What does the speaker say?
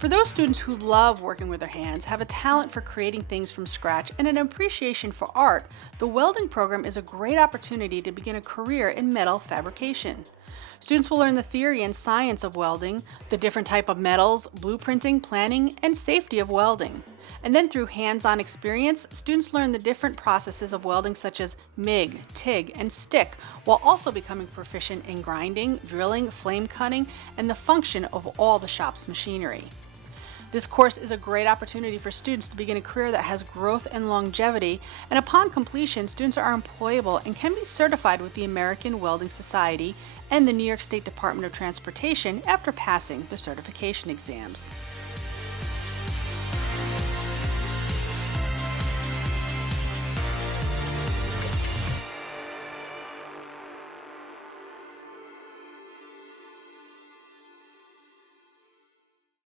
For those students who love working with their hands, have a talent for creating things from scratch, and an appreciation for art, the welding program is a great opportunity to begin a career in metal fabrication. Students will learn the theory and science of welding, the different type of metals, blueprinting, planning, and safety of welding. And then through hands-on experience, students learn the different processes of welding such as MIG, TIG, and stick, while also becoming proficient in grinding, drilling, flame cutting, and the function of all the shop's machinery. This course is a great opportunity for students to begin a career that has growth and longevity, and upon completion, students are employable and can be certified with the American Welding Society and the New York State Department of Transportation after passing the certification exams.